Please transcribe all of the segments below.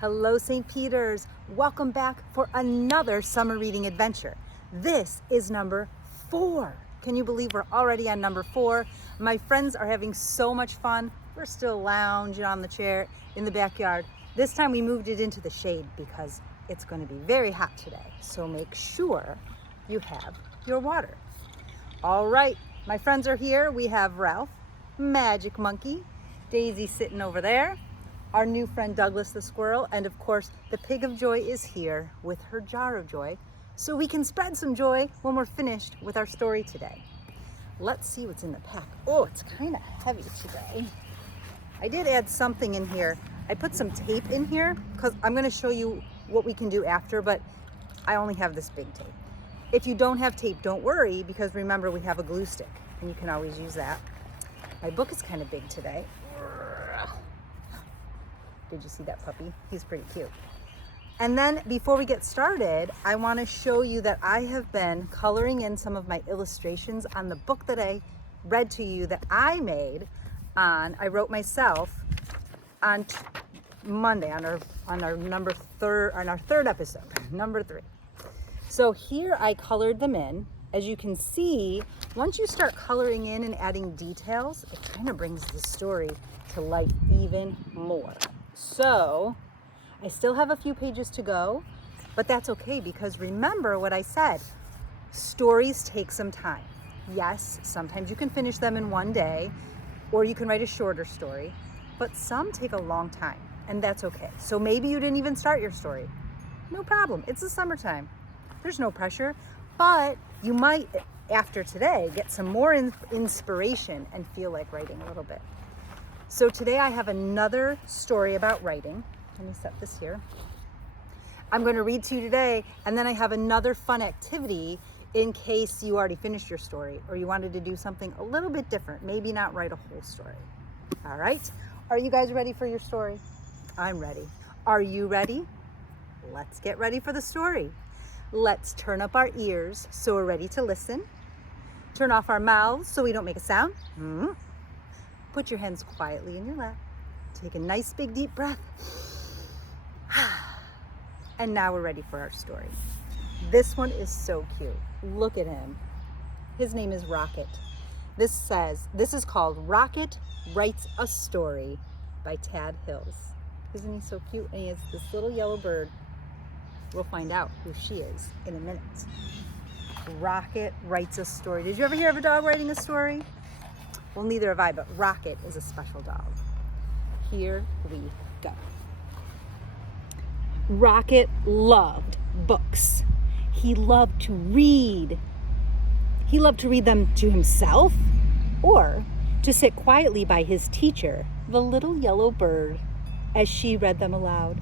Hello, St. Peter's. Welcome back for another summer reading adventure. This is number 4. Can you believe we're already on number 4? My friends are having so much fun. We're still lounging on the chair in the backyard. This time we moved it into the shade because it's going to be very hot today. So make sure you have your water. All right, my friends are here. We have Ralph, Magic Monkey, Daisy sitting over there, our new friend Douglas the squirrel, and of course the Pig of Joy is here with her jar of joy so we can spread some joy when we're finished with our story today. Let's see what's in the pack. Oh, it's kind of heavy today. I did add something in here. I put some tape in here because I'm going to show you what we can do after, but I only have this big tape. If you don't have tape, don't worry, because remember we have a glue stick and you can always use that. My book is kind of big today. Did you see that puppy? He's pretty cute. And then before we get started, I want to show you that I have been coloring in some of my illustrations on the book that I read to you that I made I wrote myself on Monday on our third episode, number 3. So here I colored them in. As you can see, once you start coloring in and adding details, it kind of brings the story to life even more. So I still have a few pages to go, but that's okay because remember what I said, stories take some time. Yes, sometimes you can finish them in one day, or you can write a shorter story, but some take a long time, and that's okay. So maybe you didn't even start your story. No problem, it's the summertime. There's no pressure, but you might, after today, get some more inspiration and feel like writing a little bit. So today I have another story about writing. Let me set this here. I'm going to read to you today, and then I have another fun activity in case you already finished your story or you wanted to do something a little bit different, maybe not write a whole story. All right, are you guys ready for your story? I'm ready. Are you ready? Let's get ready for the story. Let's turn up our ears so we're ready to listen. Turn off our mouths so we don't make a sound. Put your hands quietly in your lap. Take a nice big deep breath. And now we're ready for our story. This one is so cute. Look at him. His name is Rocket. This is called Rocket Writes a Story by Tad Hills. Isn't he so cute? And he has this little yellow bird. We'll find out who she is in a minute. Rocket writes a story. Did you ever hear of a dog writing a story? Well, neither have I, but Rocket is a special dog. Here we go. Rocket loved books. He loved to read. He loved to read them to himself or to sit quietly by his teacher, the little yellow bird, as she read them aloud.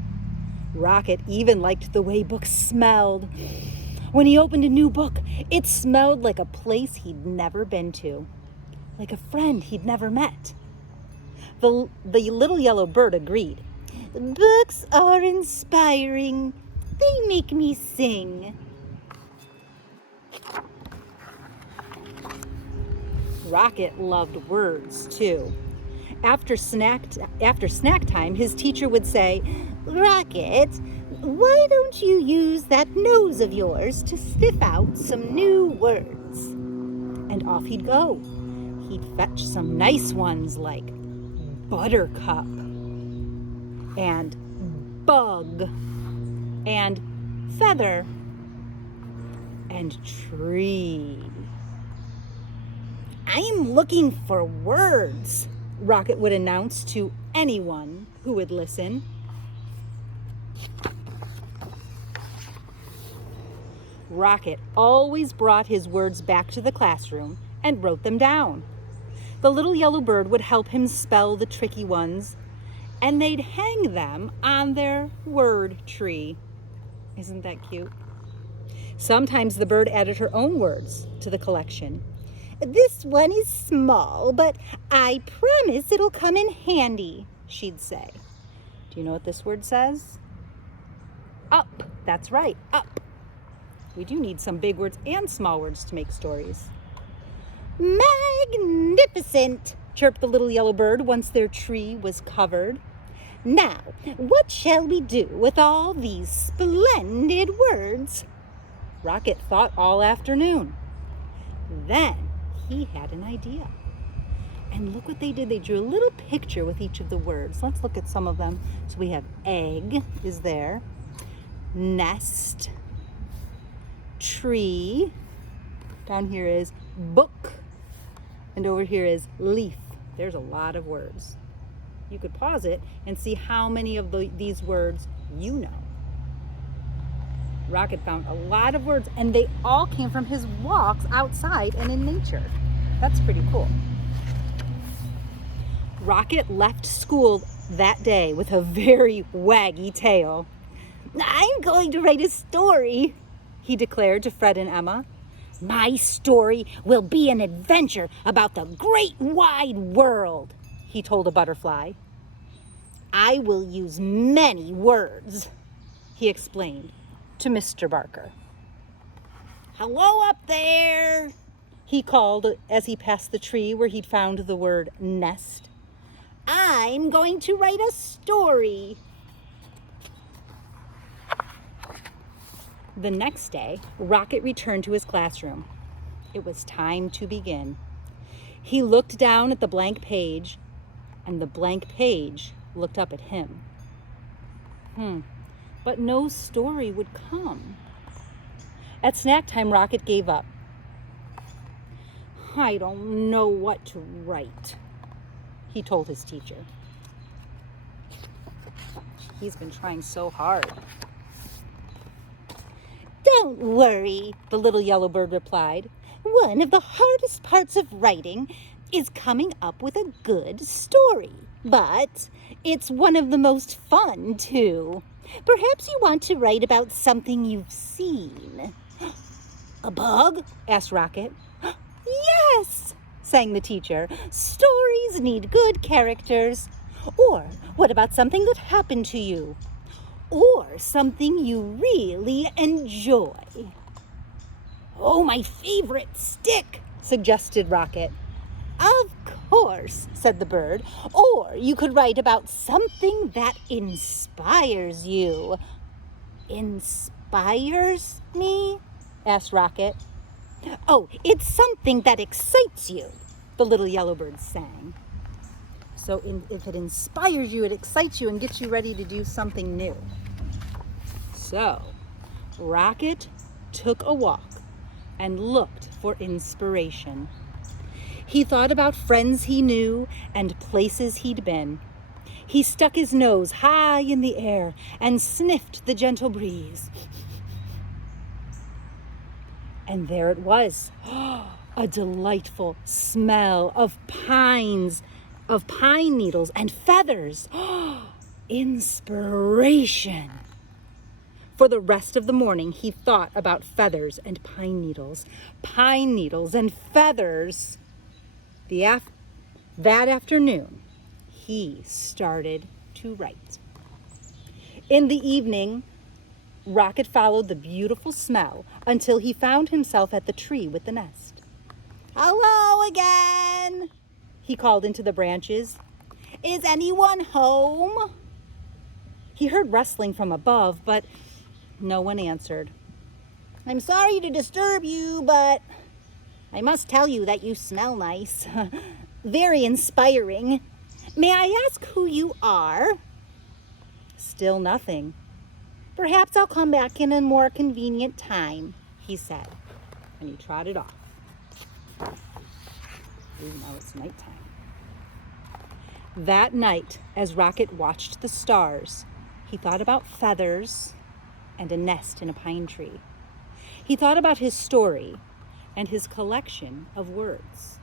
Rocket even liked the way books smelled. When he opened a new book, it smelled like a place he'd never been to, like a friend he'd never met. The little yellow bird agreed. Books are inspiring. They make me sing. Rocket loved words, too. After snack time, his teacher would say, Rocket, why don't you use that nose of yours to sniff out some new words? And off he'd go. He'd fetch some nice ones like buttercup and bug and feather and tree. I'm looking for words, Rocket would announce to anyone who would listen. Rocket always brought his words back to the classroom and wrote them down. The little yellow bird would help him spell the tricky ones, and they'd hang them on their word tree. Isn't that cute? Sometimes the bird added her own words to the collection. This one is small, but I promise it'll come in handy, she'd say. Do you know what this word says? Up. That's right, up. We do need some big words and small words to make stories. Magnificent, chirped the little yellow bird once their tree was covered. Now, what shall we do with all these splendid words? Rocket thought all afternoon. Then he had an idea. And look what they did. They drew a little picture with each of the words. Let's look at some of them. So we have egg is there, nest, tree, down here is book, and over here is leaf. There's a lot of words. You could pause it and see how many of these words you know. Rocket found a lot of words, and they all came from his walks outside and in nature. That's pretty cool. Rocket left school that day with a very waggy tail. I'm going to write a story, he declared to Fred and Emma. My story will be an adventure about the great wide world, he told a butterfly. I will use many words, he explained to Mr. Barker. Hello up there, he called as he passed the tree where he'd found the word nest. I'm going to write a story. The next day, Rocket returned to his classroom. It was time to begin. He looked down at the blank page, and the blank page looked up at him. But no story would come. At snack time, Rocket gave up. I don't know what to write, he told his teacher. He's been trying so hard. Don't worry, the little yellow bird replied. One of the hardest parts of writing is coming up with a good story, but it's one of the most fun, too. Perhaps you want to write about something you've seen. A bug? Asked Rocket. Yes, sang the teacher. Stories need good characters. Or what about something that happened to you? Or something you really enjoy. Oh, my favorite, stick, suggested Rocket. Of course, said the bird. Or you could write about something that inspires you. Inspires me? Asked Rocket. Oh, it's something that excites you, the little yellow bird sang. So if it inspires you, it excites you and gets you ready to do something new. So, Rocket took a walk and looked for inspiration. He thought about friends he knew and places he'd been. He stuck his nose high in the air and sniffed the gentle breeze. And there it was, a delightful smell of pines, of pine needles and feathers. Inspiration. For the rest of the morning, he thought about feathers and pine needles and feathers. That afternoon, he started to write. In the evening, Rocket followed the beautiful smell until he found himself at the tree with the nest. Hello again, he called into the branches. Is anyone home? He heard rustling from above, but no one answered. I'm sorry to disturb you, but I must tell you that you smell nice. Very inspiring. May I ask who you are? Still nothing. Perhaps I'll come back in a more convenient time, he said, and he trotted off. Even though it's nighttime. That night, as Rocket watched the stars, he thought about feathers and a nest in a pine tree. He thought about his story and his collection of words.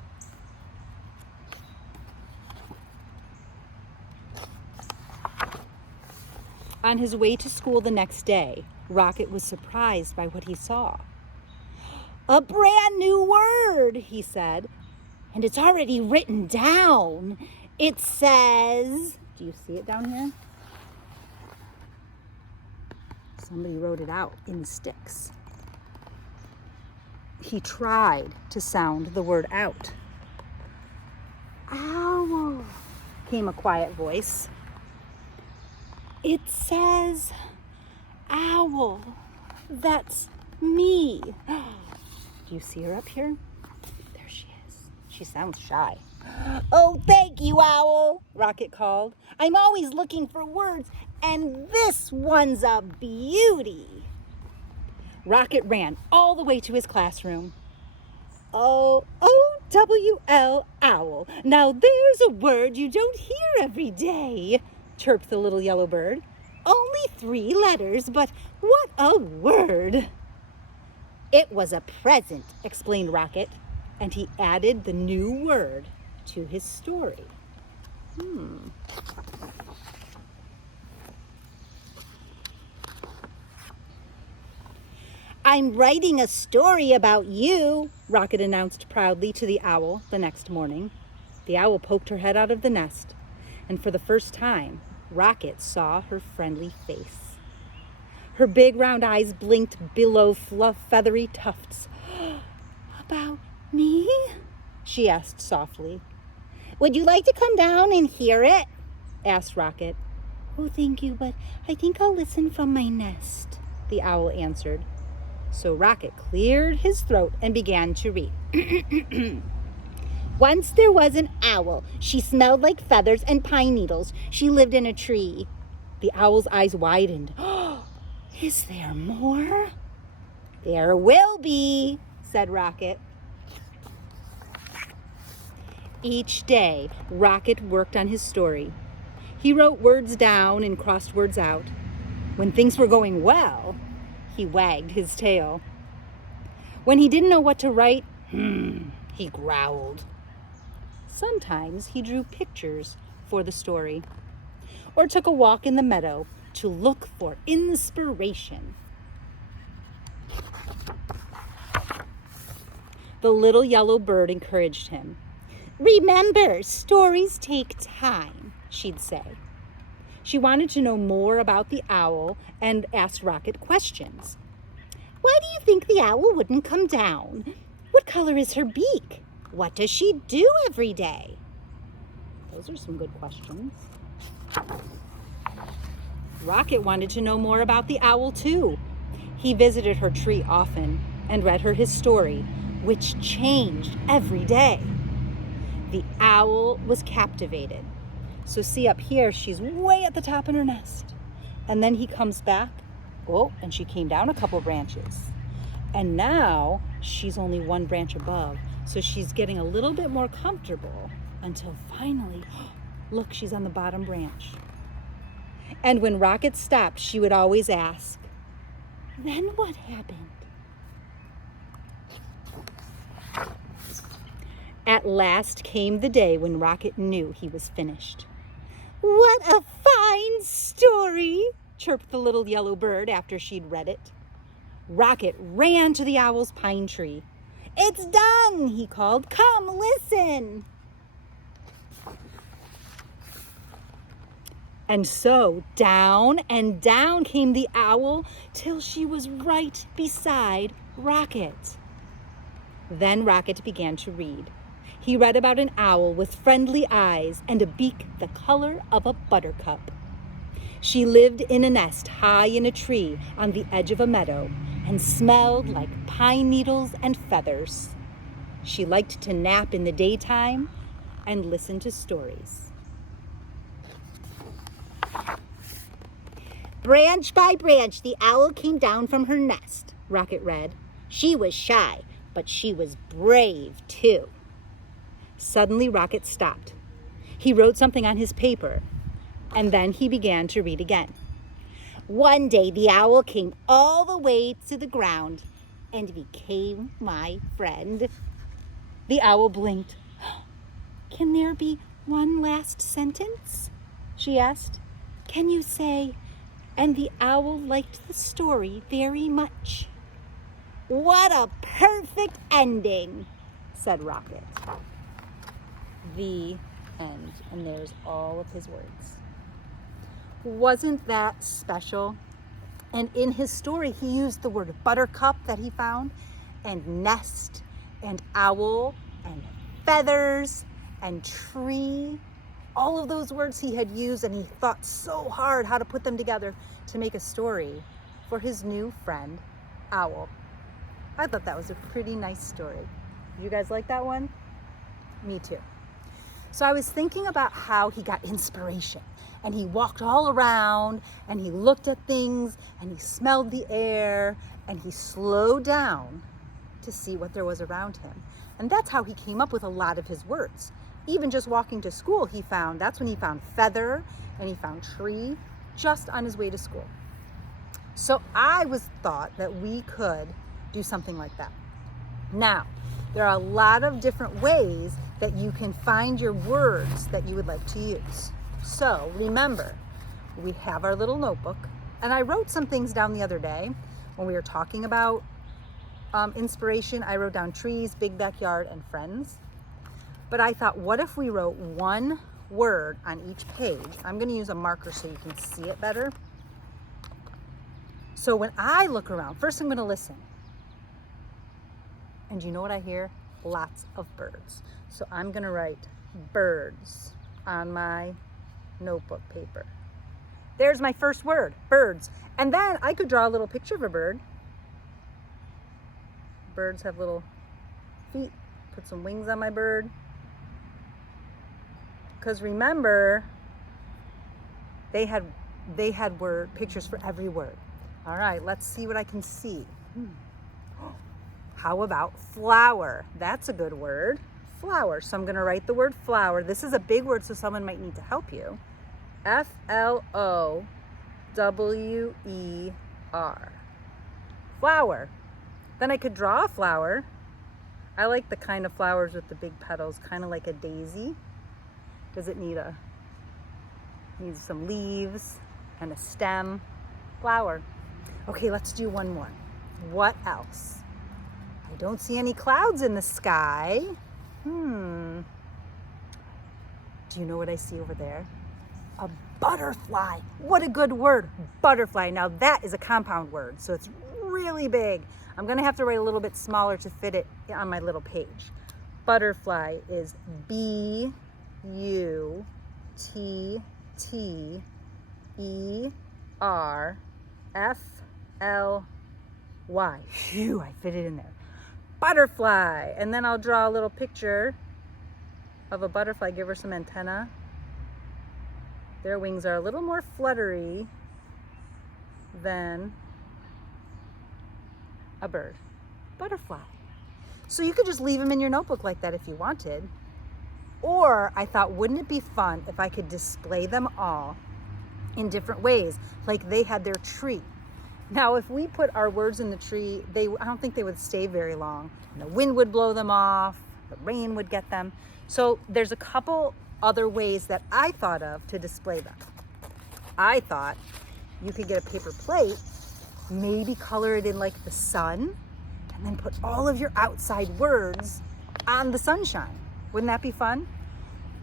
On his way to school the next day, Rocket was surprised by what he saw. A brand new word, he said, and it's already written down. It says, do you see it down here? Somebody wrote it out in sticks. He tried to sound the word out. Owl, came a quiet voice. It says owl. That's me. Do you see her up here? There she is. She sounds shy. Oh, thank you, Owl, Rocket called. I'm always looking for words, and this one's a beauty. Rocket ran all the way to his classroom. O-O-W-L, owl. Now there's a word you don't hear every day, chirped the little yellow bird. Only 3 letters, but what a word. It was a present, explained Rocket, and he added the new word to his story. I'm writing a story about you, Rocket announced proudly to the owl the next morning. The owl poked her head out of the nest, and for the first time, Rocket saw her friendly face. Her big round eyes blinked below feathery tufts. About me? She asked softly. Would you like to come down and hear it? Asked Rocket. Oh, thank you, but I think I'll listen from my nest, the owl answered. So Rocket cleared his throat and began to read. Once there was an owl. She smelled like feathers and pine needles. She lived in a tree. The owl's eyes widened. Is there more? There will be, said Rocket. Each day, Rocket worked on his story. He wrote words down and crossed words out. When things were going well, he wagged his tail. When he didn't know what to write, he growled. Sometimes he drew pictures for the story, or took a walk in the meadow to look for inspiration. The little yellow bird encouraged him. Remember, stories take time, she'd say. She wanted to know more about the owl and asked Rocket questions. Why do you think the owl wouldn't come down? What color is her beak? What does she do every day? Those are some good questions. Rocket wanted to know more about the owl too. He visited her tree often and read her his story, which changed every day. The owl was captivated. So see up here, she's way at the top in her nest. And then he comes back. Oh, and she came down a couple branches. And now she's only 1 branch above. So she's getting a little bit more comfortable until finally, look, she's on the bottom branch. And when Rocket stopped, she would always ask, then what happened? At last came the day when Rocket knew he was finished. What a fine story, chirped the little yellow bird after she'd read it. Rocket ran to the owl's pine tree. It's done, he called. Come listen. And so down and down came the owl till she was right beside Rocket. Then Rocket began to read. He read about an owl with friendly eyes and a beak the color of a buttercup. She lived in a nest high in a tree on the edge of a meadow and smelled like pine needles and feathers. She liked to nap in the daytime and listen to stories. Branch by branch, the owl came down from her nest, Rocket read. She was shy, but she was brave too. Suddenly, Rocket stopped. He wrote something on his paper, and then he began to read again. One day, the owl came all the way to the ground and became my friend. The owl blinked. Can there be one last sentence? She asked. Can you say, and the owl liked the story very much? What a perfect ending, said Rocket. The end. And there's all of his words. Wasn't that special? And in his story, he used the word buttercup that he found, and nest, and owl, and feathers, and tree. all of those words he had used, and he thought so hard how to put them together to make a story for his new friend, Owl. I thought that was a pretty nice story. You guys like that one? Me too. So I was thinking about how he got inspiration, and he walked all around and he looked at things and he smelled the air and he slowed down to see what there was around him. And that's how he came up with a lot of his words. Even just walking to school, that's when he found feather and he found tree just on his way to school. So I thought that we could do something like that. Now, there are a lot of different ways that you can find your words that you would like to use. So remember, we have our little notebook, and I wrote some things down the other day when we were talking about inspiration. I wrote down trees, big backyard, and friends. But I thought, what if we wrote one word on each page? I'm going to use a marker so you can see it better. So when I look around, first I'm going to listen. And you know what I hear? Lots of birds. So I'm going to write birds on my notebook paper. There's my first word, birds. And then I could draw a little picture of a bird. Birds have little feet. Put some wings on my bird. Because remember, they had pictures for every word. All right, let's see what I can see. How about flower? That's a good word. Flower. So I'm going to write the word flower. This is a big word, so someone might need to help you. Flower. Flower. Then I could draw a flower. I like the kind of flowers with the big petals, kind of like a daisy. Does it need needs some leaves and a stem? Flower. Okay, let's do one more. What else? I don't see any clouds in the sky. Do you know what I see over there? A butterfly. What a good word, butterfly. Now that is a compound word, so it's really big. I'm gonna have to write a little bit smaller to fit it on my little page. Butterfly is B-U-T-T-E-R-F-L-Y. Phew, I fit it in there. Butterfly. And then I'll draw a little picture of a butterfly. Give her some antenna. Their wings are a little more fluttery than a bird. Butterfly. So you could just leave them in your notebook like that if you wanted. Or I thought, wouldn't it be fun if I could display them all in different ways, like they had their tree. Now, if we put our words in the tree, I don't think they would stay very long. And the wind would blow them off, the rain would get them. So there's a couple other ways that I thought of to display them. I thought you could get a paper plate, maybe color it in like the sun, and then put all of your outside words on the sunshine. Wouldn't that be fun?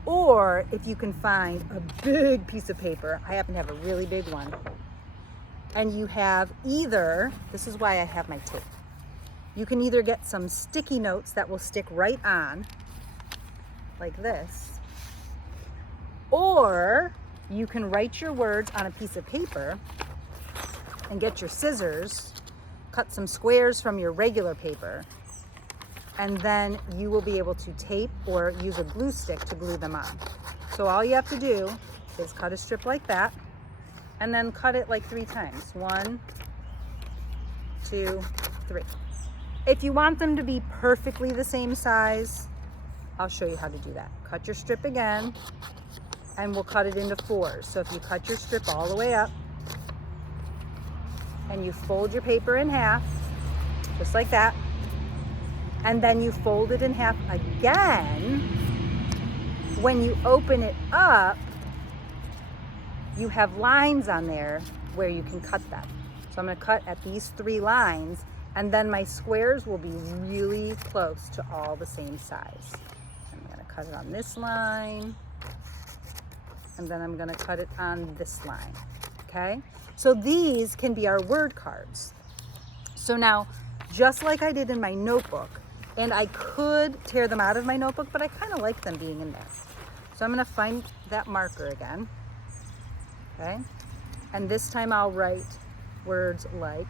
Or if you can find a big piece of paper, I happen to have a really big one, and you have this is why I have my tape. You can either get some sticky notes that will stick right on, like this, or you can write your words on a piece of paper and get your scissors, cut some squares from your regular paper, and then you will be able to tape or use a glue stick to glue them on. So all you have to do is cut a strip like that, and then cut it like 3 times. 1, 2, 3. If you want them to be perfectly the same size, I'll show you how to do that. Cut your strip again, and we'll cut it into 4s. So if you cut your strip all the way up, and you fold your paper in half, just like that, and then you fold it in half again, when you open it up, you have lines on there where you can cut them. So I'm going to cut at these 3 lines, and then my squares will be really close to all the same size. I'm going to cut it on this line, and then I'm going to cut it on this line. Okay? So these can be our word cards. So now, just like I did in my notebook, and I could tear them out of my notebook, but I kind of like them being in there. So So I'm gonna find that marker again, okay? And this time I'll write words like,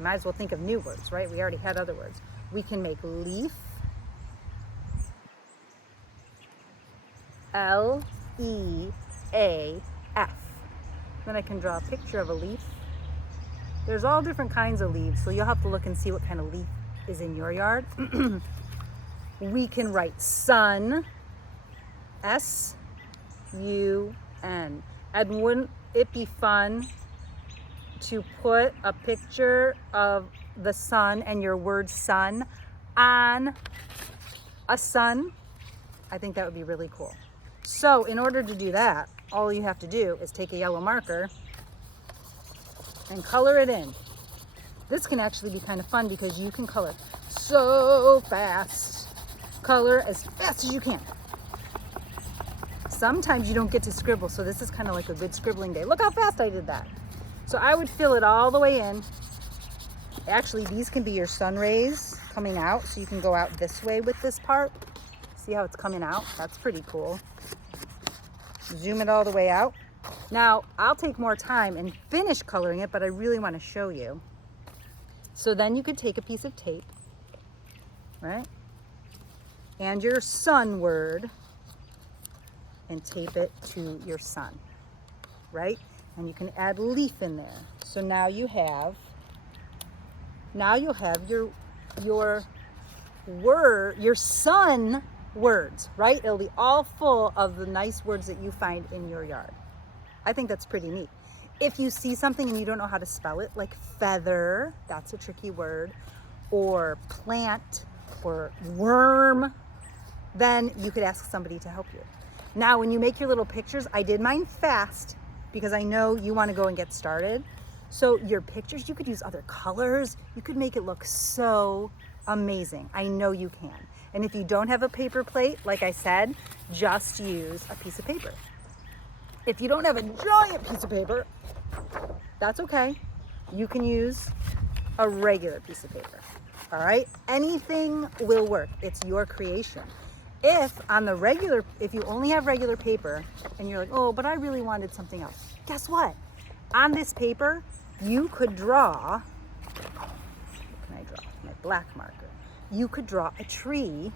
might as well think of new words, right? We already had other words. We can make leaf, L-E-A-F. Then I can draw a picture of a leaf. There's all different kinds of leaves, so you'll have to look and see what kind of leaf is in your yard. We can write sun, S-U-N. And wouldn't it be fun to put a picture of the sun and your word sun on a sun? I think that would be really cool. So in order to do that, all you have to do is take a yellow marker and color it in. This can actually be kind of fun because you can color so fast. Color as fast as you can. Sometimes you don't get to scribble, so this is kind of like a good scribbling day. Look how fast I did that. So I would fill it all the way in. Actually, these can be your sun rays coming out, so you can go out this way with this part. See how it's coming out? That's pretty cool. Zoom it all the way out. Now, I'll take more time and finish coloring it, but I really want to show you. So then you could take a piece of tape, right? And your sun word, and tape it to your sun, right? And you can add leaf in there. So now you'll have your word, your sun words, right? It'll be all full of the nice words that you find in your yard. I think that's pretty neat. If you see something and you don't know how to spell it, like feather, that's a tricky word, or plant, or worm, then you could ask somebody to help you. Now, when you make your little pictures, I did mine fast because I know you want to go and get started. So your pictures, you could use other colors. You could make it look so amazing. I know you can. And if you don't have a paper plate, like I said, just use a piece of paper. If you don't have a giant piece of paper, that's okay. You can use a regular piece of paper. All right? Anything will work. It's your creation. If you only have regular paper and you're like, oh, but I really wanted something else. Guess what? On this paper, you could draw, my black marker. You could draw a tree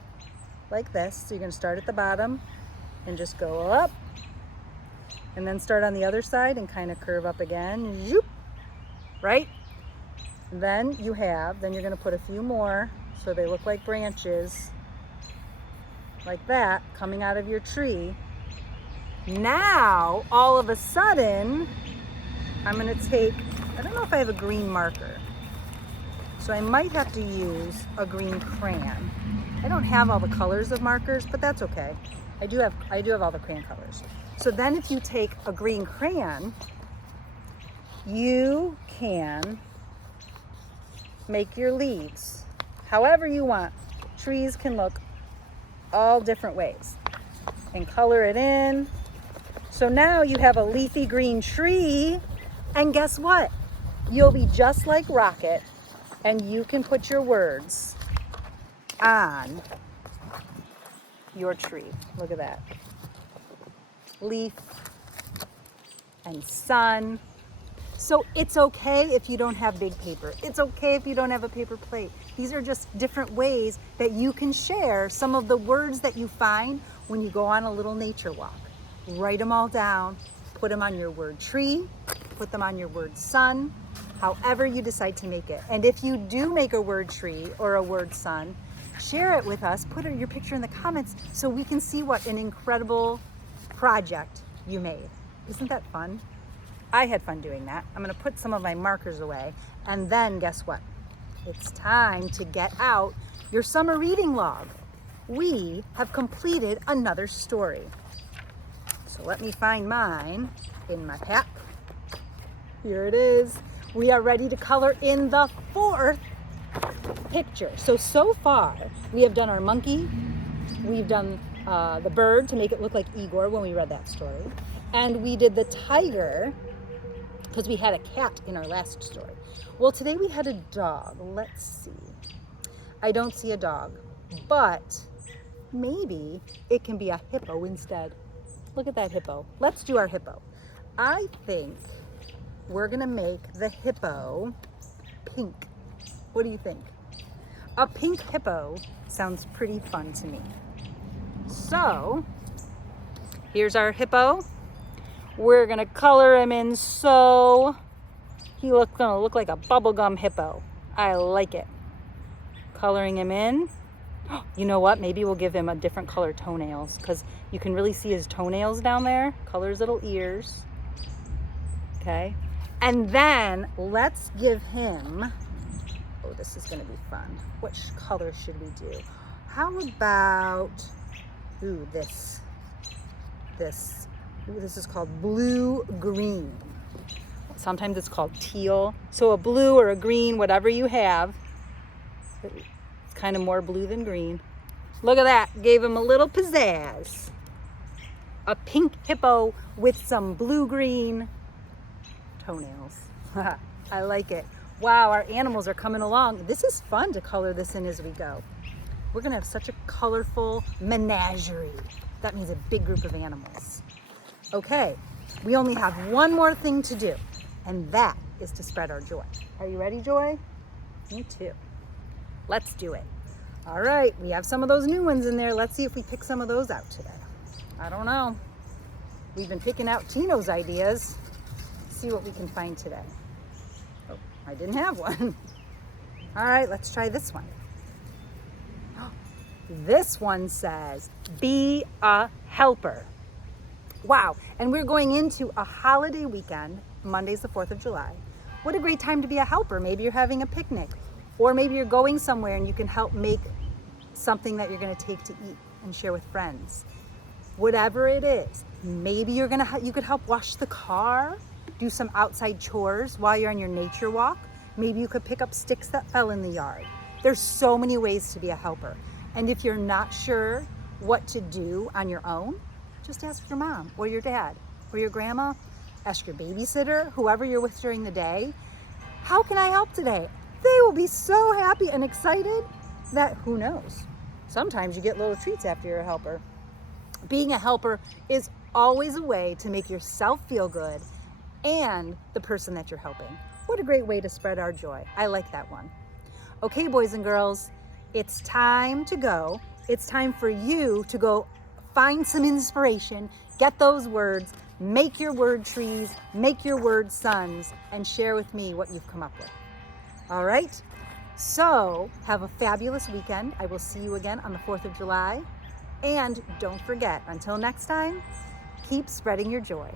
like this. So you're gonna start at the bottom and just go up and then start on the other side and kind of curve up again, zoop, right? Then you're gonna put a few more so they look like branches like that coming out of your tree. Now, all of a sudden, I'm gonna take, I don't know if I have a green marker, so I might have to use a green crayon. I don't have all the colors of markers, but that's okay. I do have all the crayon colors. So then if you take a green crayon, you can make your leaves however you want. Trees can look all different ways and color it in. So now you have a leafy green tree, and guess what? You'll be just like Rocket, and you can put your words on your tree. Look at that. Leaf and sun. So it's okay if you don't have big paper. It's okay if you don't have a paper plate. These are just different ways that you can share some of the words that you find when you go on a little nature walk. Write them all down, put them on your word tree, put them on your word sun, however you decide to make it. And if you do make a word tree or a word sun, share it with us, put your picture in the comments so we can see what an incredible project you made. Isn't that fun? I had fun doing that. I'm gonna put some of my markers away, and then guess what? It's time to get out your summer reading log. We have completed another story. So let me find mine in my pack. Here it is. We are ready to color in the 4th picture. So far, we have done our monkey. We've done the bird to make it look like Igor when we read that story. And we did the tiger because we had a cat in our last story. Well, today we had a dog. Let's see. I don't see a dog, but maybe it can be a hippo instead. Look at that hippo. Let's do our hippo. I think we're gonna make the hippo pink. What do you think? A pink hippo sounds pretty fun to me. So, here's our hippo. We're gonna color him in so gonna look like a bubblegum hippo. I like it. Coloring him in. You know what? Maybe we'll give him a different color toenails because you can really see his toenails down there. Color his little ears. Okay. And then let's give him, oh, this is gonna be fun. Which color should we do? How about, ooh, this. Ooh, this is called blue-green. Sometimes it's called teal. So a blue or a green, whatever you have. It's kind of more blue than green. Look at that, gave him a little pizzazz. A pink hippo with some blue-green toenails. I like it. Wow, our animals are coming along. This is fun to color this in as we go. We're gonna have such a colorful menagerie. That means a big group of animals. Okay, we only have one more thing to do, and that is to spread our joy. Are you ready, Joy? Me too. Let's do it. All right, we have some of those new ones in there. Let's see if we pick some of those out today. I don't know. We've been picking out Tino's ideas. Let's see what we can find today. Oh, I didn't have one. All right, let's try this one. This one says, be a helper. Wow, and we're going into a holiday weekend. Monday's the 4th of July. What a great time to be a helper. Maybe you're having a picnic, or maybe you're going somewhere and you can help make something that you're gonna take to eat and share with friends. Whatever it is, maybe you could help wash the car, do some outside chores while you're on your nature walk. Maybe you could pick up sticks that fell in the yard. There's so many ways to be a helper. And if you're not sure what to do on your own, just ask your mom or your dad or your grandma, ask your babysitter, whoever you're with during the day, how can I help today? They will be so happy and excited that who knows? Sometimes you get little treats after you're a helper. Being a helper is always a way to make yourself feel good and the person that you're helping. What a great way to spread our joy. I like that one. Okay, boys and girls, it's time to go. It's time for you to go find some inspiration, get those words, make your word trees, make your word suns, and share with me what you've come up with. All right? So have a fabulous weekend. I will see you again on the 4th of July. And don't forget, until next time, keep spreading your joy.